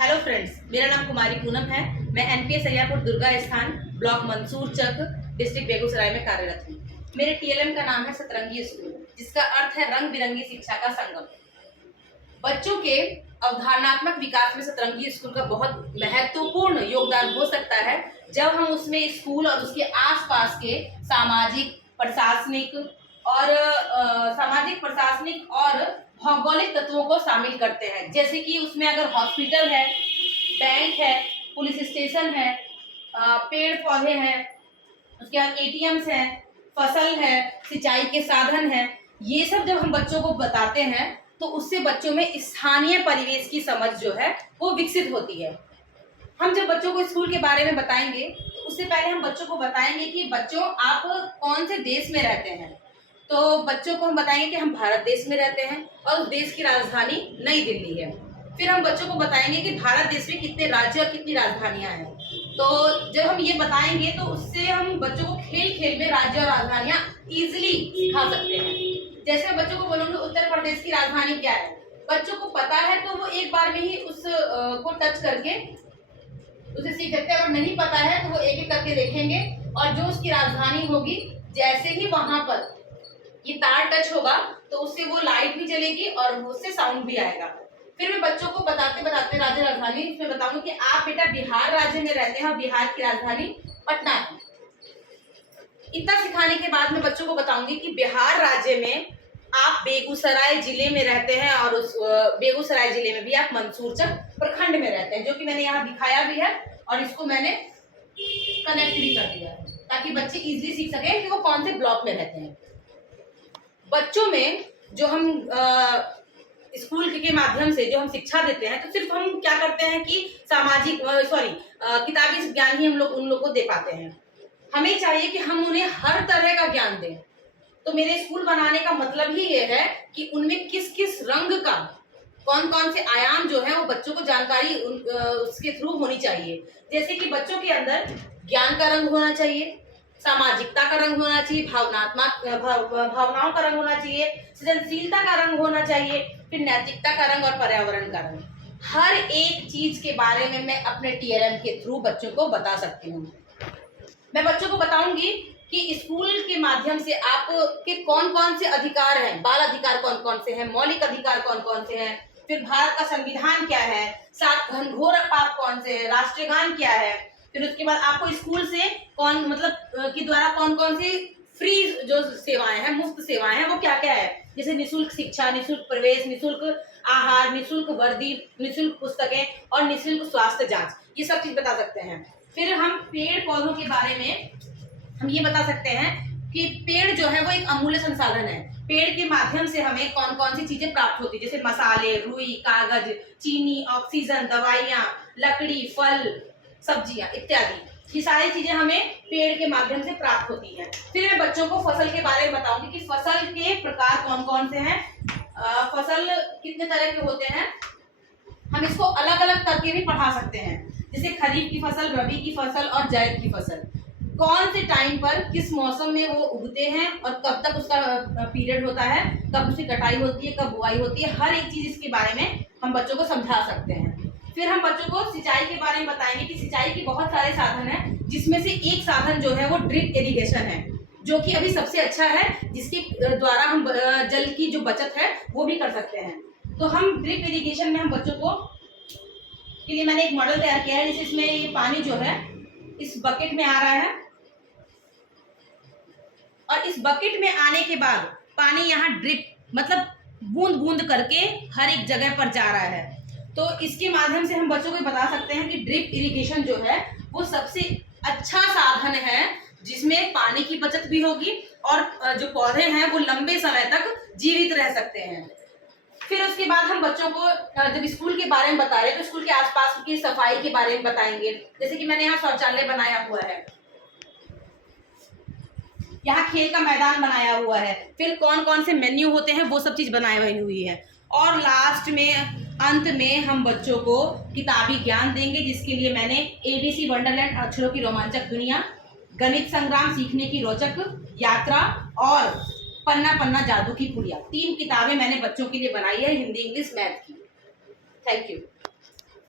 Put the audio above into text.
Hello friends, मेरा नाम कुमारी पूनम है। मैं एनपीएस अय्यापुर दुर्गा स्थान ब्लॉक मंसूर चक डिस्ट्रिक्ट बेगूसराय में कार्यरत हूँ। मेरे टीएलएम का नाम है सतरंगी स्कूल, जिसका अर्थ है रंग बिरंगी शिक्षा का संगम। बच्चों के अवधारणात्मक विकास में सतरंगी स्कूल का बहुत महत्वपूर्ण योगदान हो सकता है, जब हम उसमें स्कूल और उसके आसपास के सामाजिक प्रशासनिक और भौगोलिक तत्वों को शामिल करते हैं। जैसे कि उसमें अगर हॉस्पिटल है, बैंक है, पुलिस स्टेशन है, पेड़ पौधे हैं, उसके बाद एटीएम्स हैं, फसल है, सिंचाई के साधन हैं, ये सब जब हम बच्चों को बताते हैं तो उससे बच्चों में स्थानीय परिवेश की समझ जो है वो विकसित होती है। हम जब बच्चों को स्कूल के बारे में बताएंगे तो उससे पहले हम बच्चों को बताएंगे कि बच्चों आप कौन से देश में रहते हैं। तो बच्चों को हम बताएंगे कि हम भारत देश में रहते हैं और उस देश की राजधानी नई दिल्ली है। फिर हम बच्चों को बताएंगे कि भारत देश में कितने राज्य और कितनी राजधानियां हैं। तो जब हम ये बताएंगे तो उससे हम बच्चों को खेल खेल में राज्य और राजधानियां इजिली सिखा सकते हैं। जैसे बच्चों को बोलूंगे उत्तर प्रदेश की राजधानी क्या है, बच्चों को पता है तो वो एक बार में ही उस को टच करके उसे सीख सकते हैं। अगर नहीं पता है तो वो एक एक करके देखेंगे और जो उसकी राजधानी होगी, जैसे ही वहां पर ये तार टच होगा तो उससे वो लाइट भी जलेगी और उससे साउंड भी आएगा। फिर मैं बच्चों को बताते बताते राज्य राजधानी इसमें बताऊंगी कि आप बेटा बिहार राज्य में रहते हैं, बिहार की राजधानी पटना है। इतना सिखाने के बाद मैं बच्चों को बताऊंगी कि बिहार राज्य में आप बेगूसराय जिले में रहते हैं और उस बेगूसराय जिले में भी आप मंसूरचक प्रखंड में रहते हैं, जो कि मैंने यहाँ दिखाया भी है और इसको मैंने कनेक्ट भी कर दिया है ताकि बच्चे इजीली सीख सके कि वो कौन से ब्लॉक में रहते हैं। बच्चों में जो हम स्कूल के माध्यम से जो हम शिक्षा देते हैं तो सिर्फ हम क्या करते हैं कि किताबी ज्ञान ही हम लोग उन लोग को दे पाते हैं। हमें चाहिए कि हम उन्हें हर तरह का ज्ञान दें। तो मेरे स्कूल बनाने का मतलब ही ये है कि उनमें किस किस रंग का कौन कौन से आयाम जो है वो बच्चों को जानकारी उसके थ्रू होनी चाहिए। जैसे कि बच्चों के अंदर ज्ञान का रंग होना चाहिए, सामाजिकता का रंग होना चाहिए, भावनाओं का रंग होना चाहिए, सृजनशीलता का रंग होना चाहिए, फिर नैतिकता का रंग और पर्यावरण का रंग। हर एक चीज के बारे में मैं अपने टीएलएम के थ्रू बच्चों को बता सकती हूँ। मैं बच्चों को बताऊंगी कि स्कूल के माध्यम से आपके कौन कौन से अधिकार हैं, बाल अधिकार कौन कौन से हैं, मौलिक अधिकार कौन कौन से हैं, फिर भारत का संविधान क्या है, 7 घनघोर पाप कौन से हैं, राष्ट्रीय गान क्या है, फिर उसके बाद आपको स्कूल से के द्वारा कौन कौन सी फ्री जो सेवाएं हैं, मुफ्त सेवाएं हैं, वो क्या क्या है। जैसे निःशुल्क शिक्षा, निःशुल्क प्रवेश, निःशुल्क आहार, निःशुल्क वर्दी, निःशुल्क पुस्तकें और निःशुल्क स्वास्थ्य जांच, ये सब चीज बता सकते हैं। फिर हम पेड़ पौधों के बारे में हम ये बता सकते हैं कि पेड़ जो है वो एक अमूल्य संसाधन है। पेड़ के माध्यम से हमें कौन कौन सी चीजें प्राप्त होती है, जैसे मसाले, रुई, कागज, चीनी, ऑक्सीजन, दवाइयाँ, लकड़ी, फल, सब्जियां इत्यादि, ये सारी चीजें हमें पेड़ के माध्यम से प्राप्त होती हैं। फिर मैं बच्चों को फसल के बारे में बताऊंगी कि फसल के प्रकार कौन कौन से हैं, फसल कितने तरह के होते हैं। हम इसको अलग अलग करके भी पढ़ा सकते हैं, जैसे खरीफ की फसल, रबी की फसल और जायद की फसल। कौन से टाइम पर किस मौसम में वो उगते हैं और कब तक उसका पीरियड होता है, कब उसकी कटाई होती है, कब बुआई होती है, हर एक चीज इसके बारे में हम बच्चों को समझा सकते हैं। फिर हम बच्चों को सिंचाई के बारे में बताएंगे कि सिंचाई के बहुत सारे साधन हैं, जिसमें से एक साधन जो है वो ड्रिप इरिगेशन है, जो कि अभी सबसे अच्छा है, जिसके द्वारा हम जल की जो बचत है वो भी कर सकते हैं। तो हम ड्रिप इरिगेशन में हम बच्चों को के लिए मैंने एक मॉडल तैयार किया है, जिसमें ये पानी जो है इस बकेट में आ रहा है और इस बकेट में आने के बाद पानी यहाँ ड्रिप मतलब बूंद बूंद करके हर एक जगह पर जा रहा है। तो इसके माध्यम से हम बच्चों को बता सकते हैं कि ड्रिप इरिगेशन जो है वो सबसे अच्छा साधन है, जिसमें पानी की बचत भी होगी और जो पौधे हैं वो लंबे समय तक जीवित रह सकते हैं। फिर उसके बाद हम बच्चों को जब स्कूल के बारे में बता रहे हैं तो स्कूल के आसपास की सफाई के बारे में बताएंगे। जैसे कि मैंने यहाँ शौचालय बनाया हुआ है, यहाँ खेल का मैदान बनाया हुआ है, फिर कौन कौन से मेन्यू होते हैं वो सब चीज बनाई हुई है। और लास्ट में अंत में हम बच्चों को किताबी ज्ञान देंगे, जिसके लिए मैंने एबीसी वंडरलैंड, अक्षरों की रोमांचक दुनिया, गणित संग्राम, सीखने की रोचक यात्रा और पन्ना पन्ना जादू की पुड़िया, 3 किताबें मैंने बच्चों के लिए बनाई है, हिंदी, इंग्लिश, मैथ की। Thank you.